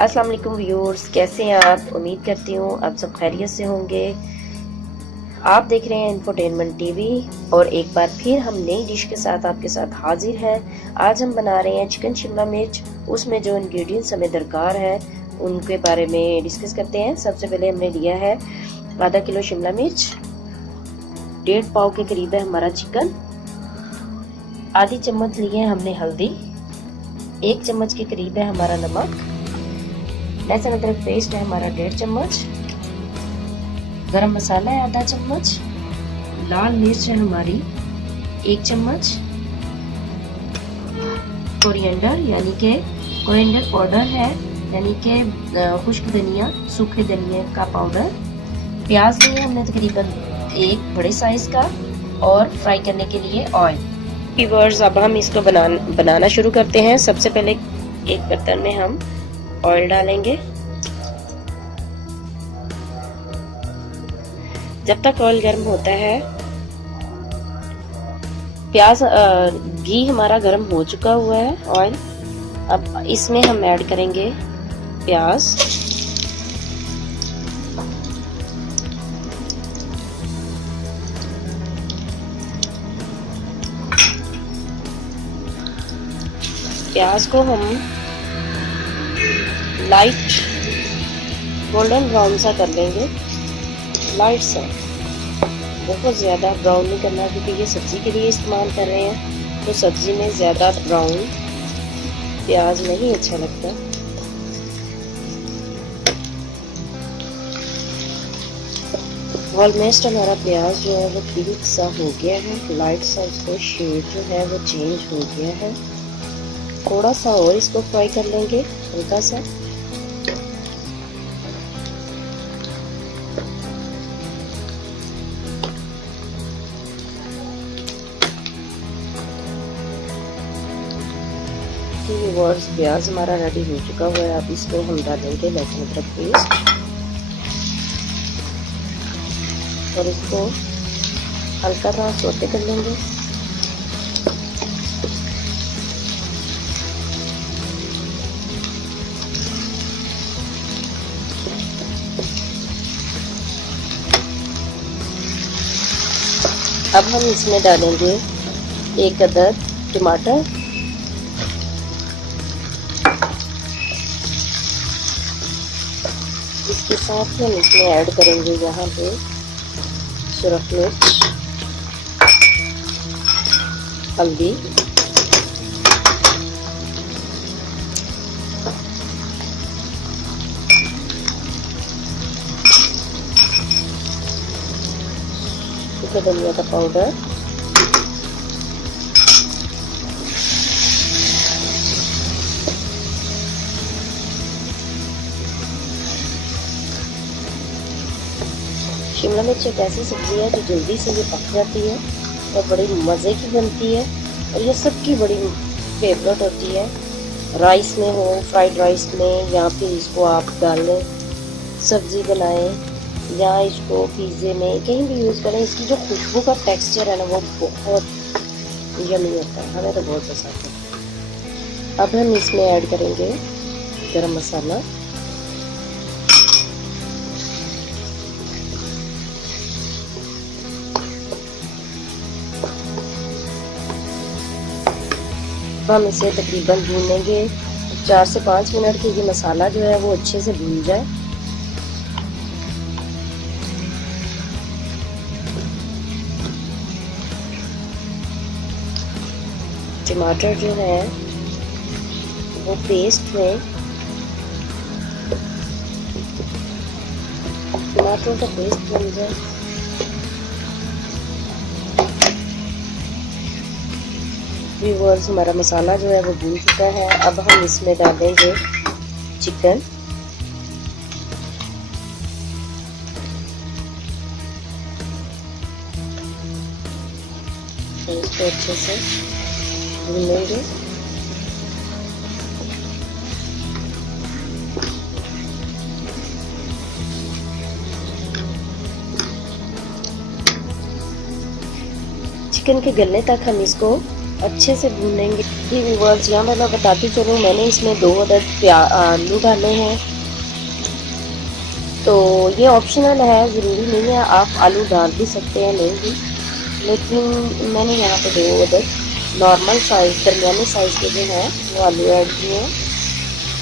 अस्सलाम वालेकुम व्यूअर्स, कैसे हैं आप? उम्मीद करती हूँ आप सब खैरियत से होंगे। आप देख रहे हैं इंफोटेनमेंट टीवी और एक बार फिर हम नई डिश के साथ आपके साथ हाजिर हैं। आज हम बना रहे हैं चिकन शिमला मिर्च। उसमें जो इंग्रेडिएंट्स हमें दरकार है उनके बारे में डिस्कस करते हैं। सबसे पहले हमने लिया है आधा किलो शिमला मिर्च, 1.5 पाव के करीब है हमारा चिकन, आधी चम्मच लिए हमने हल्दी, 1 चम्मच के करीब है हमारा नमक, लहसुन अदरक पेस्ट है हमारा 1.5 चम्मच, गरम मसाला है आधा चम्मच, लाल मिर्च है हमारी 1 चम्मच, कोरिएंडर यानी के कोरिएंडर पाउडर है यानी के खुश्क धनिया, सूखे धनिया का पाउडर, प्याज लिए हमने तकरीबन 1 बड़े साइज का और फ्राई करने के लिए ऑयल। व्यूअर्स, अब हम इसको बनाना शुरू करते हैं। सबसे पहले एक बर्तन में हम ऑयल डालेंगे। जब तक ऑयल गर्म होता है, प्याज घी हमारा गर्म हो चुका हुआ है ऑयल। अब इसमें हम ऐड करेंगे प्याज, प्याज को हम लाइट गोल्डन ब्राउन सा कर लेंगे, लाइट सा, बहुत ज़्यादा ब्राउन नहीं करना क्योंकि ये सब्ज़ी के लिए इस्तेमाल कर रहे हैं तो सब्ज़ी में ज़्यादा ब्राउन प्याज नहीं अच्छा लगता। ऑलमोस्ट हमारा प्याज जो है वो पिंक सा हो गया है, लाइट सा इसको शेड जो है वो चेंज हो गया है। थोड़ा सा और इसको फ्राई कर लेंगे हल्का सा। व्यूअर्स, प्याज हमारा रेडी हो चुका हुआ है। अब इसमें हम डालेंगे लहसुन अदरक पेस्ट और इसको हल्का सा सौते कर लेंगे। अब हम इसमें डालेंगे 1 अदद टमाटर, इसके साथ हम इसमें ऐड करेंगे यहाँ पे सुरख मिर्च, हल्दी, सूखे धनिया का पाउडर, शिमला मिर्च एक ऐसी सब्जी है जो जल्दी से ये पक जाती है और बड़ी मज़े की बनती है और ये सबकी बड़ी फेवरेट होती है। राइस में हो, फ्राइड राइस में, या फिर इसको आप डालें, सब्ज़ी बनाएं या इसको पिज़्ज़े में कहीं भी यूज़ करें। इसकी जो खुशबू का टेक्सचर है ना वो बहुत यम्मी होता है, हमें तो बहुत पसंद है। अब हम इसमें ऐड करेंगे गरम मसाला, हम इसे तकरीबन भूनेंगे 4 से 5 मिनट के। ये मसाला जो है वो अच्छे से भून जाए। टमाटर जो है वो पेस्ट में, टमाटर का पेस्ट बन जाए। व्यूअर्स, हमारा मसाला जो है वो भून चुका है। अब हम इसमें डालेंगे चिकन, तो इसको अच्छे से भूनेंगे। चिकन के गलने तक हम इसको अच्छे से भून लेंगे। ये व्यूअर्स, यहाँ पर मैं बताती चलूँ, मैंने इसमें 2 अदद आलू डाले हैं। तो ये ऑप्शनल है, ज़रूरी नहीं है, आप आलू डाल भी सकते हैं, नहीं भी, लेकिन मैंने यहाँ पे 2 अदद नॉर्मल साइज़, दरमियाने साइज़ के जो हैं वो आलू ऐड किए हैं,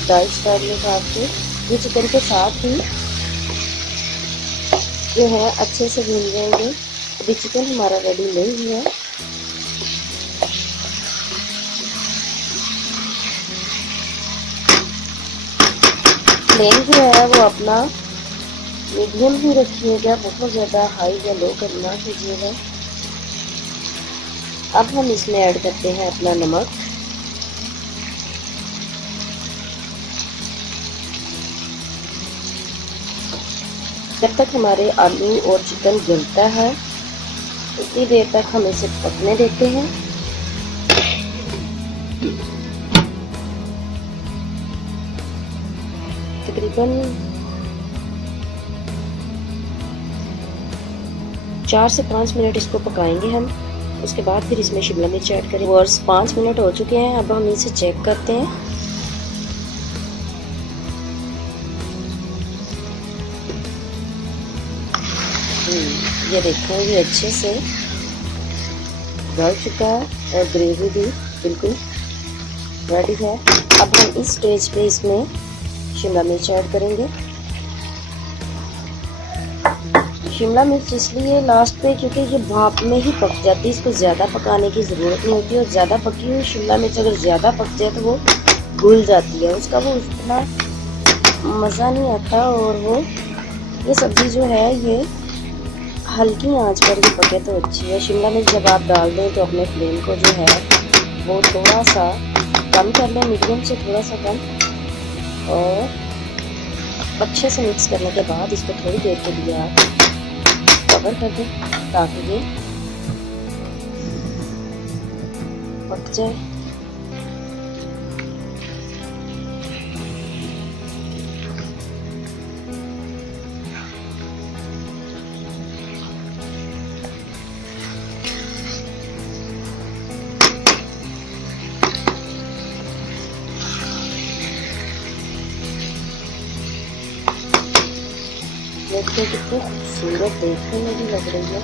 डाइस स्टाइल में काट के। ये चिकन के साथ ही जो है अच्छे से भून जाएंगे। अभी चिकन हमारा रेडी नहीं हुआ है। फ्लेम जो है वो अपना मीडियम ही रखिएगा, बहुत ज़्यादा हाई या लो करना कीजिएगा। अब हम इसमें ऐड करते हैं अपना नमक। जब तक हमारे आलू और चिकन गलता है उतनी देर तक हम इसे पकने देते हैं। तकरीबन 4 से 5 मिनट इसको पकाएंगे हम। उसके बाद फिर इसमें शिमला मिर्च ऐड करें। वर्स 5 मिनट हो चुके हैं। अब हम इसे चेक करते हैं। ये देखें, ये अच्छे से गल चुका है और ग्रेवी भी बिल्कुल रेडी है। अब हम इस स्टेज पे इसमें शिमला मिर्च ऐड करेंगे। शिमला मिर्च इसलिए लास्ट पे क्योंकि ये भाप में ही पक जाती है, इसको ज़्यादा पकाने की ज़रूरत नहीं होती। और ज़्यादा पकी हुई शिमला मिर्च अगर ज़्यादा पक जाए तो वो घुल जाती है, उसका वो उतना मज़ा नहीं आता। और वो ये सब्ज़ी जो है ये हल्की आंच पर भी पके तो अच्छी है। शिमला मिर्च जब आप डाल दें तो अपने फ्लेम को जो है वो थोड़ा सा कम कर लें, मीडियम से थोड़ा सा कम, और अच्छे से मिक्स करने के बाद इसको थोड़ी देर के लिए आप कवर कर दें ताकि ये पक जाए। देखिए कितनी खूबसूरत देखने में भी लग रही है।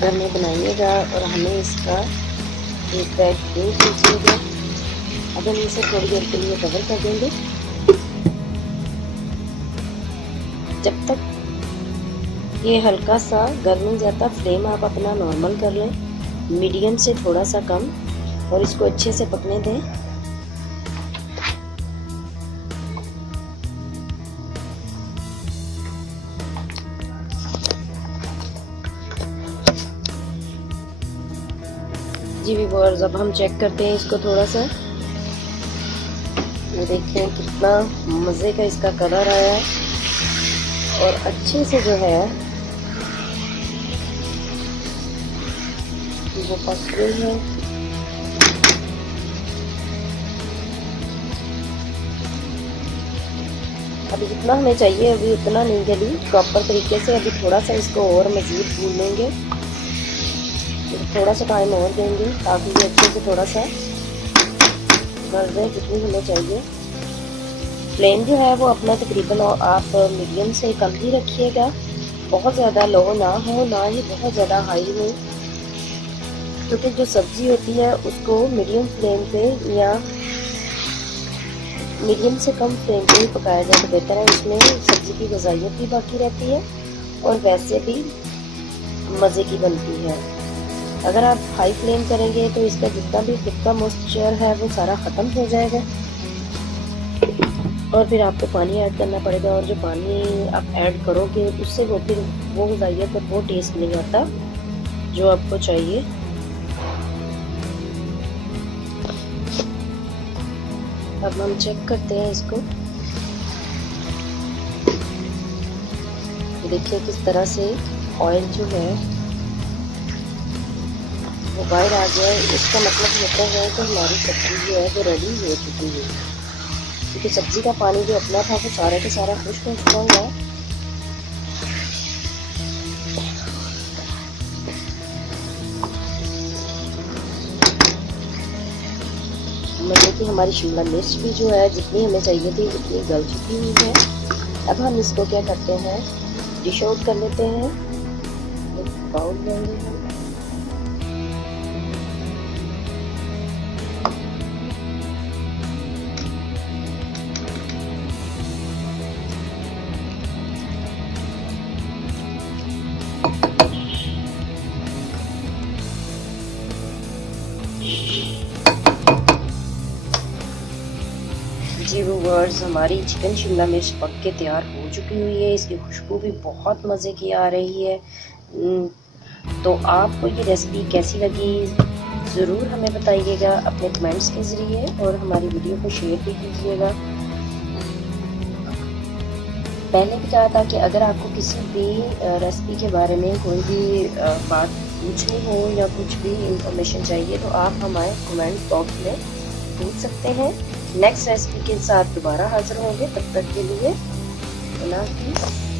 घर में बनाइएगा और हमें इसका फीडबैक दे दीजिएगा। अब हम इसे थोड़ी देर के लिए कवर कर देंगे जब तक ये हल्का सा गर्म नहीं जाता। फ्लेम आप अपना नॉर्मल कर लें, मीडियम से थोड़ा सा कम, और इसको अच्छे से पकने दें। जी व्यूअर्स, अब हम चेक करते हैं इसको थोड़ा सा। ये देखें कितना मज़े का इसका कलर आया है और अच्छे से जो है वो पक गई है। अभी जितना हमें चाहिए अभी उतना नहीं जली प्रॉपर तरीके से। अभी थोड़ा सा इसको और मज़ीद भून लेंगे, थोड़ा सा टाइम और देंगे ताकि ये अच्छे से थोड़ा सा गल जाए जितनी हमें चाहिए। फ्लेम जो है वो अपना तकरीबन आप मीडियम से कम ही रखिएगा, बहुत ज़्यादा लो ना हो ना ही बहुत ज़्यादा हाई हो, क्योंकि जो सब्ज़ी होती है उसको मीडियम फ्लेम पे या मीडियम से कम फ्लेम पे ही पकाया जाए तो बेहतर है। इसमें सब्ज़ी की ग़िज़ाइयत भी बाकी रहती है और वैसे भी मज़े की बनती है। अगर आप हाई फ्लेम करेंगे तो इसका जितना भी खुद का मॉइस्चर है वो सारा ख़त्म हो जाएगा और फिर आपको पानी ऐड करना पड़ेगा। और जो पानी आप ऐड करोगे उससे वो फिर वो ग़िज़ाइयत और वो टेस्ट नहीं आता जो आपको चाहिए। अब हम चेक करते हैं इसको। देखिए किस तरह से ऑयल जो है वो बाहर आ गया है। इसका मतलब होता है कि हमारी सब्ज़ी जो है वो रेडी हो चुकी है। क्योंकि सब्जी का पानी जो अपना था वो सारा के सारा खुश्क हो चुका हुआ है। मतलब कि हमारी शिमला मिर्च भी जो है जितनी हमें चाहिए थी उतनी गल चुकी हुई है। अब हम इसको क्या करते हैं, डिश आउट कर लेते हैं। एक बाउल लेंगे हम। जी व्यूअर्स, हमारी चिकन शिमला मिर्च पक के तैयार हो चुकी हुई है। इसकी खुशबू भी बहुत मज़े की आ रही है। तो आपको ये रेसिपी कैसी लगी ज़रूर हमें बताइएगा अपने कमेंट्स के ज़रिए, और हमारी वीडियो को शेयर भी कीजिएगा। पहले भी कहा था कि अगर आपको किसी भी रेसिपी के बारे में कोई भी बात पूछनी हो या कुछ भी इंफॉर्मेशन चाहिए तो आप हमारे कमेंट बॉक्स में पूछ सकते हैं। नेक्स्ट रेसिपी के साथ दोबारा हाजिर होंगे, तब तक के लिए अल्लाह हाफ़िज़।